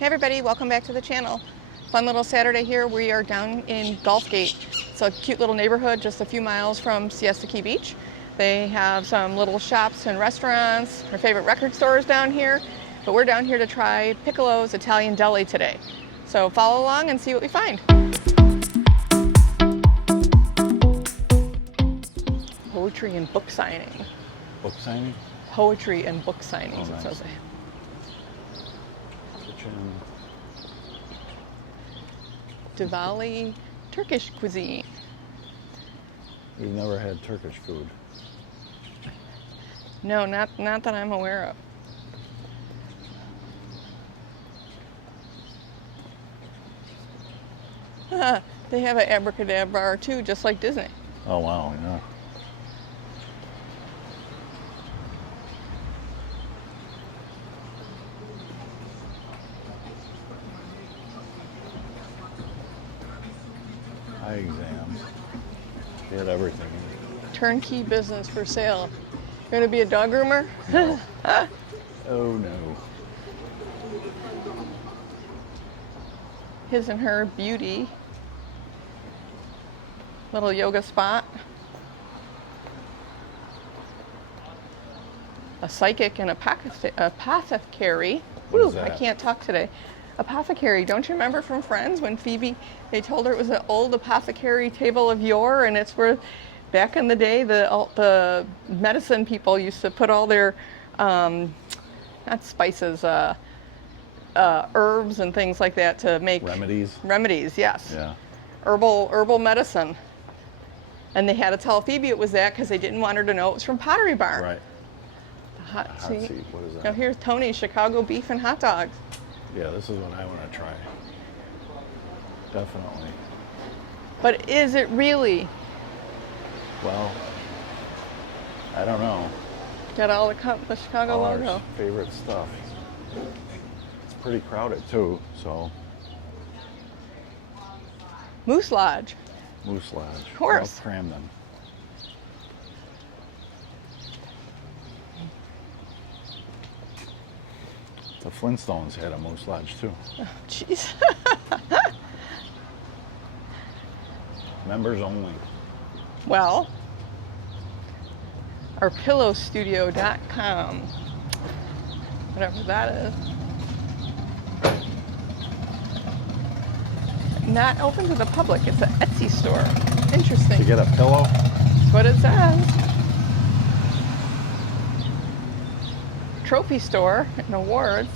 Hey everybody, welcome back to the channel. Fun little Saturday here. We are down in Gulfgate. It's a cute little neighborhood just a few miles from Siesta Key Beach. They have some little shops and restaurants. Our favorite record store is down here. But we're down here to try Piccolo's Italian Deli today. So follow along and see what we find. Poetry and book signing. Book signing? Poetry and book signings, Oh, nice. it says. Kitchen. Diwali Turkish cuisine. We've never had Turkish food. No, not that I'm aware of. They have an abracadabra bar too, just like Disney. Oh wow, yeah. Eye exams. They had everything. Turnkey business for sale. You're gonna be a dog groomer? No. Oh no. His and her beauty. Little yoga spot. A psychic and apothecary. What is Ooh, I that? can't talk today. Apothecary. Don't you remember from Friends when Phoebe, they told her it was an old apothecary table of yore, and it's where back in the day the medicine people used to put all their not spices, herbs and things like that to make Remedies? remedies. Yes. Yeah. Herbal medicine. And they had to tell Phoebe it was that because they didn't want her to know it was from Pottery Barn. Right. The hot Hot seat. seat. What is that? Now here's Tony's Chicago beef and hot dogs. Yeah, this is what I want to try. Definitely. But is it really? Well, I don't know. Got all the Chicago All our logo. favorite stuff. It's pretty crowded too, so Moose Lodge. Moose Lodge. Of course. Cramden. The Flintstones had a Moose Lodge too. Oh, jeez. Members only. Well, our pillowstudio.com, whatever that is. Not open to the public. It's an Etsy store. Interesting. To get a pillow? That's what it says. Trophy store and awards.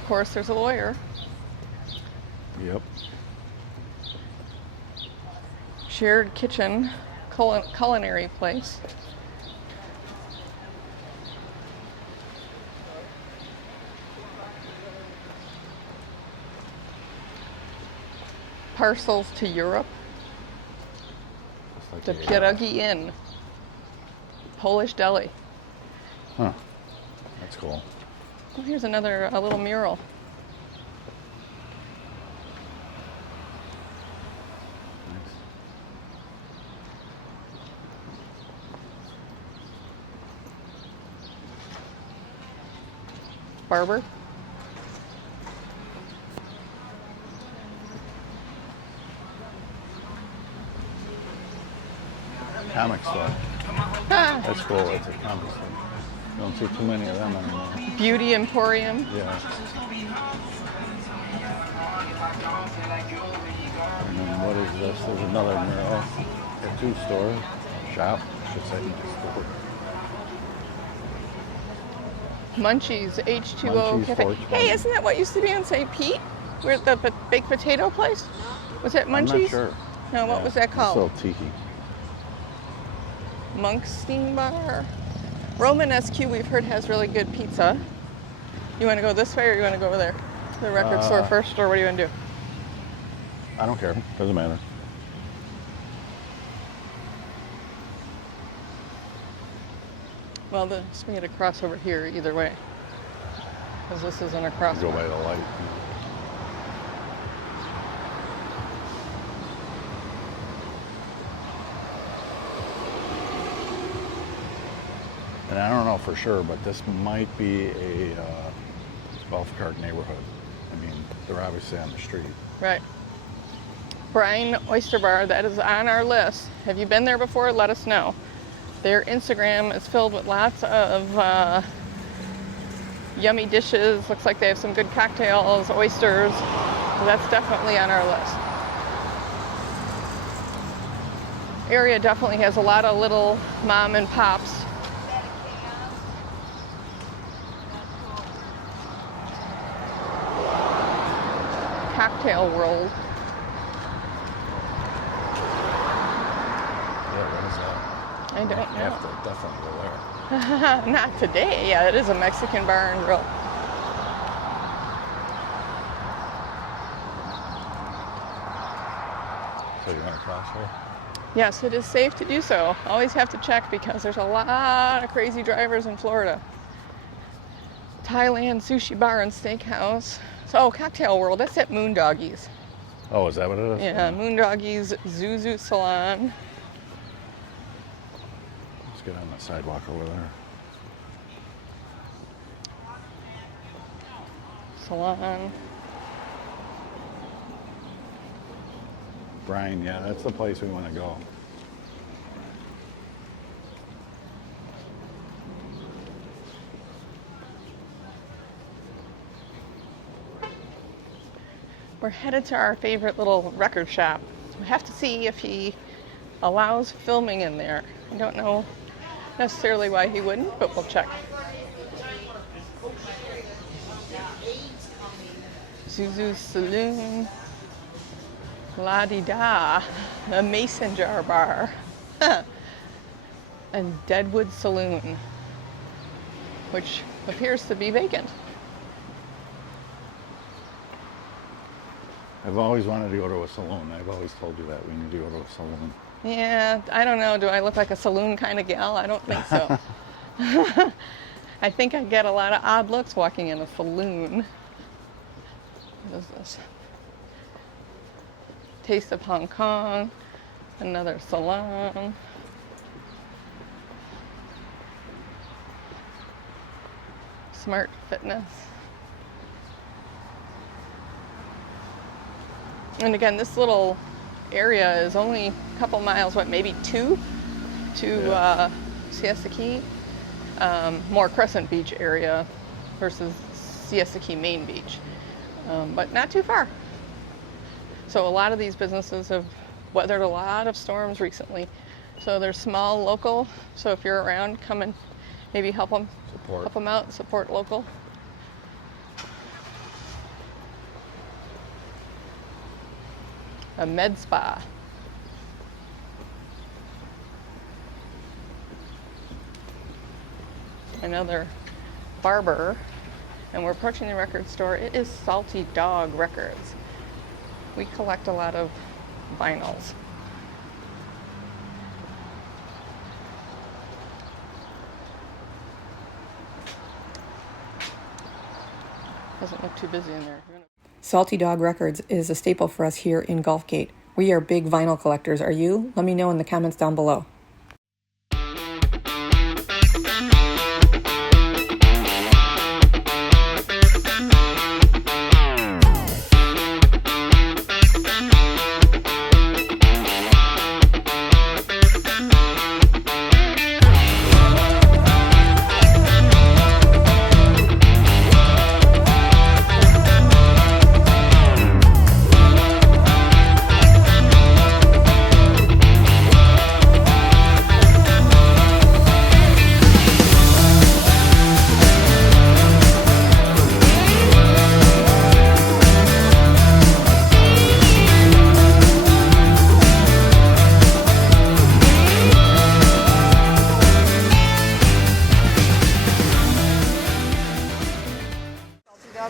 Of course, there's a lawyer. Yep. Shared kitchen, culinary place. Parcels to Europe. It's like The a, Pierogi Inn. Polish deli. Huh. That's cool. Oh, here's a little mural. Nice. Barber. Comic store. Ah, That's cool. It's a comic store. You don't see too many of them anymore. Beauty Emporium. Yeah. And then what is this? There's another mural. Tattoo store. Shop. I should say. Store. Munchies, H2O Munchies, Cafe. 420. Hey, isn't that what used to be on St. Pete? Where the baked potato place? Was it Munchies? I'm not sure. No, what was that It's called? still tiki. Monkstein Bar. Roman SQ, we've heard, has really good pizza. You want to go this way or you want to go over there? To the record store first, or what do you want to do? I don't care. Doesn't matter. Well, we had to cross over here either way. Because this isn't a crosswalk. Go by the light. And I don't know for sure, but this might be a golf cart neighborhood. I mean, they're obviously on the street. Right. Brine Oyster Bar, that is on our list. Have you been there before? Let us know. Their Instagram is filled with lots of yummy dishes. Looks like they have some good cocktails, oysters. So that's definitely on our list. Area definitely has a lot of little mom and pops. Cocktail world. Yeah, what is that? I don't know. You have to definitely go there. Not today. Yeah, it is a Mexican bar and grill. So you want to cross here? Yes, it is safe to do so. Always have to check because there's a lot of crazy drivers in Florida. Thailand Sushi Bar and Steakhouse. So, Cocktail World, that's at Moondoggies. Oh, is that what it is? Yeah, Moondoggies Zuzu Salon. Let's get on the sidewalk over there. Salon. Brine, yeah, that's the place we want to go. We're headed to our favorite little record shop. We have to see if he allows filming in there. I don't know necessarily why he wouldn't, but we'll check. Zuzu Saloon. La Di Da. The Mason Jar Bar. And Deadwood Saloon, which appears to be vacant. I've always wanted to go to a saloon. I've always told you that we need to go to a saloon. Yeah, I don't know. Do I look like a saloon kind of gal? I don't think so. I think I get a lot of odd looks walking in a saloon. What is this? Taste of Hong Kong. Another salon. Smart Fitness. And again, this little area is only a couple miles, maybe 2 to Siesta Key. More Crescent Beach area versus Siesta Key Main Beach. But not too far. So a lot of these businesses have weathered a lot of storms recently. So they're small, local. So if you're around, come and maybe help them out, support local. A med spa. Another barber. And we're approaching the record store. It is Salty Dog Records. We collect a lot of vinyls. Doesn't look too busy in there. Salty Dog Records is a staple for us here in Gulfgate. We are big vinyl collectors. Are you? Let me know in the comments down below.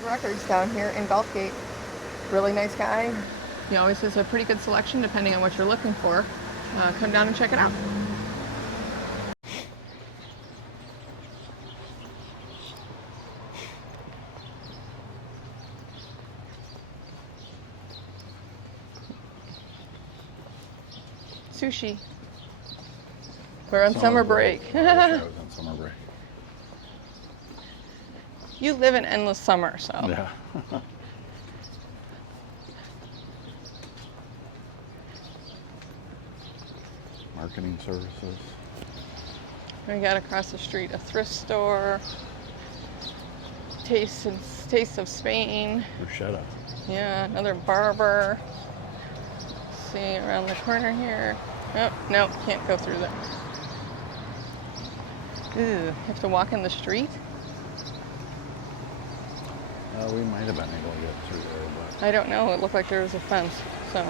Records down here in Gulfgate. Really nice guy. He always has a pretty good selection depending on what you're looking for. Come down and check it out. Sushi. We're on summer break. I was on summer break. You live in endless summer, so. Yeah. Marketing services. We got across the street a thrift store. Taste of Spain. Bruschetta. Yeah, another barber. Let's see around the corner here. Oh, no, can't go through there. Ooh, have to walk in the street? We might have been able to get through there, but I don't know. It looked like there was a fence, so.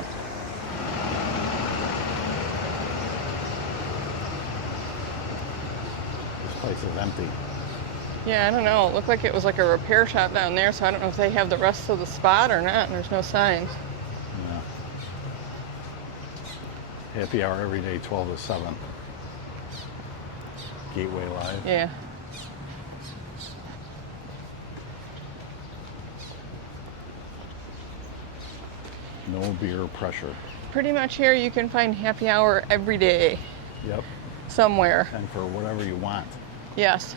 this place is empty. Yeah, I don't know. It looked like it was like a repair shop down there, so I don't know if they have the rest of the spot or not. There's no signs. Yeah. Happy hour every day, 12 to 7. Gateway Live. Yeah. No beer pressure. Pretty much here you can find happy hour every day, Yep. somewhere. And for whatever you want. Yes.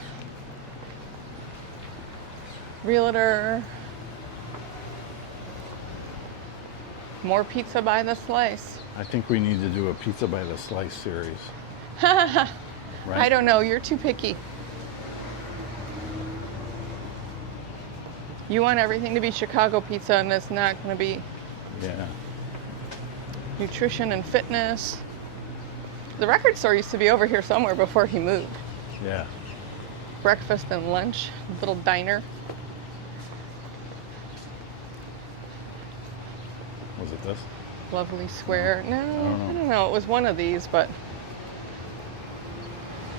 Realtor. More pizza by the slice. I think we need to do a pizza by the slice series. I Right? don't know. You're too picky. You want everything to be Chicago pizza, and it's not going to be Yeah. nutrition and fitness. The record store used to be over here somewhere before he moved. Yeah. Breakfast and lunch, little diner. Was it this? Lovely square. No, know. I don't know. It was one of these, but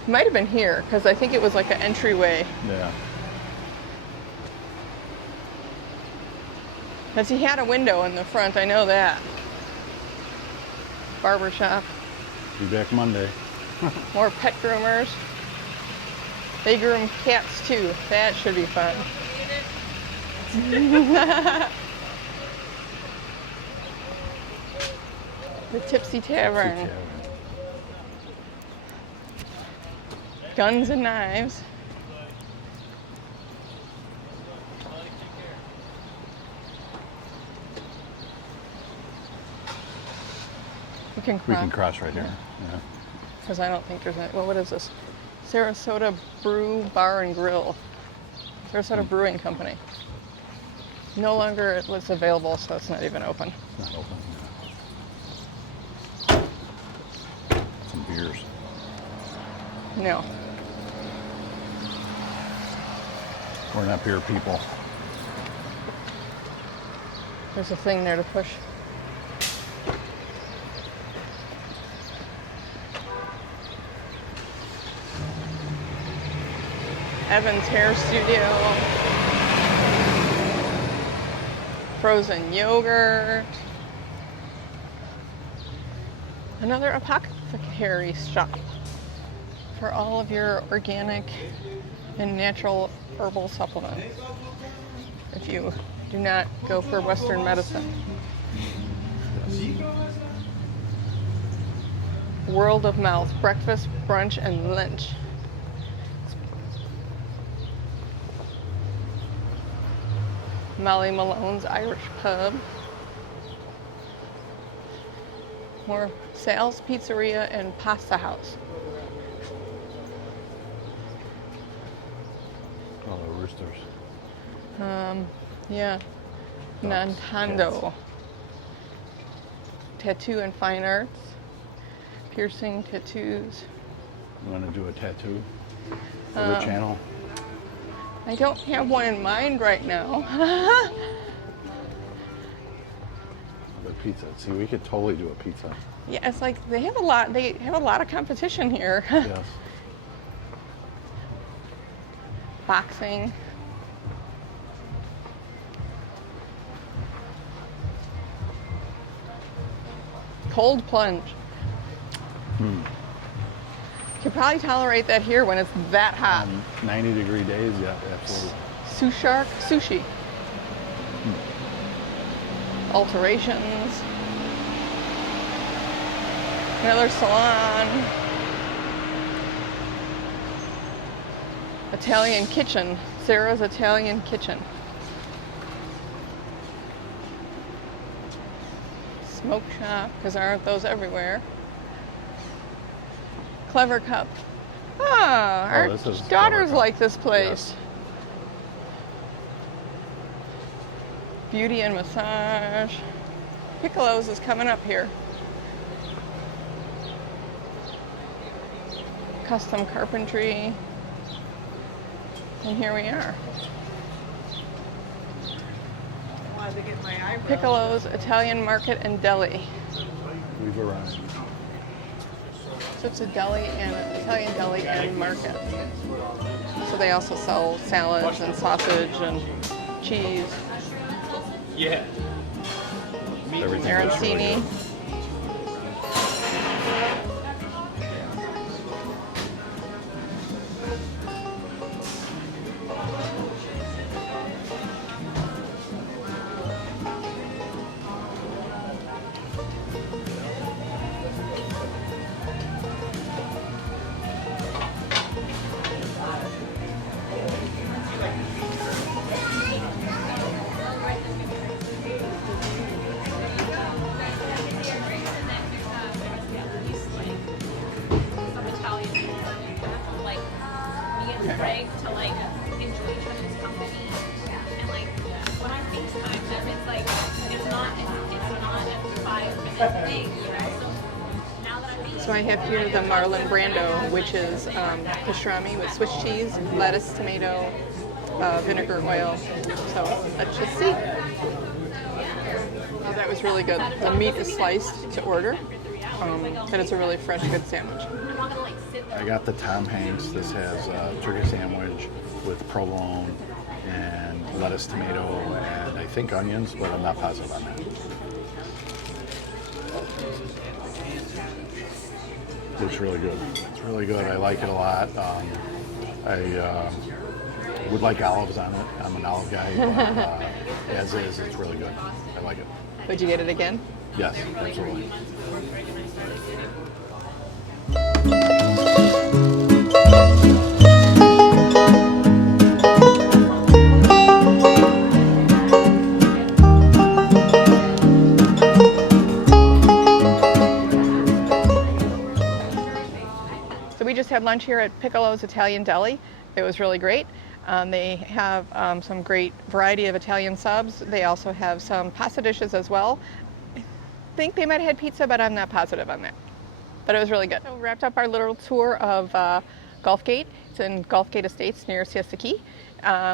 it might have been here because I think it was like an entryway. Yeah. Because he had a window in the front, I know that. Barber shop. Be back Monday. More pet groomers. They groom cats too. That should be fun. The Tipsy Tavern. Guns and knives. We can cross right here. Yeah. because I don't think there's any. Well, what is this? Sarasota Brew Bar and Grill. Sarasota Brewing Company. No longer it was available, so it's not even open. It's not open. Some beers. No. We're not beer people. There's a thing there to push. Evan's Hair Studio. Frozen yogurt. Another apothecary shop for all of your organic and natural herbal supplements. If you do not go for Western medicine. World of Mouth, breakfast, brunch, and lunch. Molly Malone's Irish Pub. More Sal's Pizzeria and Pasta House. Oh, the roosters. Yeah. Dogs, Nintendo. cats. Tattoo and Fine Arts. Piercing tattoos. You want to do a tattoo for the channel? I don't have one in mind right now. The pizza. See, we could totally do a pizza. Yeah, it's like they have a lot of competition here. Yes. Boxing. Cold plunge. Could probably tolerate that here when it's that hot. 90-degree days, yeah, absolutely. Sushi. Alterations. Another salon. Italian kitchen. Sarah's Italian Kitchen. Smoke shop, because aren't those everywhere? Clever Cup. Ah, our this is daughters Clever Cup. like this place. Yes. Beauty and massage. Piccolo's is coming up here. Custom carpentry. And here we are. Piccolo's Italian Market and Deli. We've arrived. So it's a deli and Italian deli and market. So they also sell salads and sausage and cheese. Yeah. Everything looks really Arancini. good. Greg to like enjoy each other's company, and like when I FaceTime them, it's like it's not a 5-minute thing, you know. So now that I'm So I have here the Marlin Brando, which is pastrami with Swiss cheese, lettuce, tomato, vinegar, oil. So let's just see. Oh, that was really good. The meat is sliced to order, and it's a really fresh, good sandwich. I'm not gonna like sit there. I got the Tom Hanks. This has a turkey sandwich with provolone and lettuce, tomato, and I think onions, but I'm not positive on that. Looks really good. It's really good. I like it a lot. I would like olives on it. I'm an olive guy. But, as is, it's really good. I like it. Would you get it again? Yes, absolutely. So we just had lunch here at Piccolo's Italian Deli. It was really great. They have some great variety of Italian subs. They also have some pasta dishes as well. I think they might have had pizza, but I'm not positive on that. But it was really good. So we wrapped up our little tour of Gulfgate. It's in Gulfgate Estates near Siesta Key.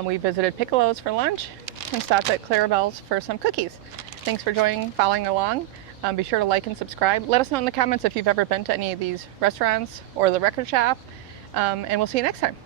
We visited Piccolo's for lunch and stopped at Clarabell's for some cookies. Thanks for following along. Be sure to like and subscribe. Let us know in the comments if you've ever been to any of these restaurants or the record shop. And we'll see you next time.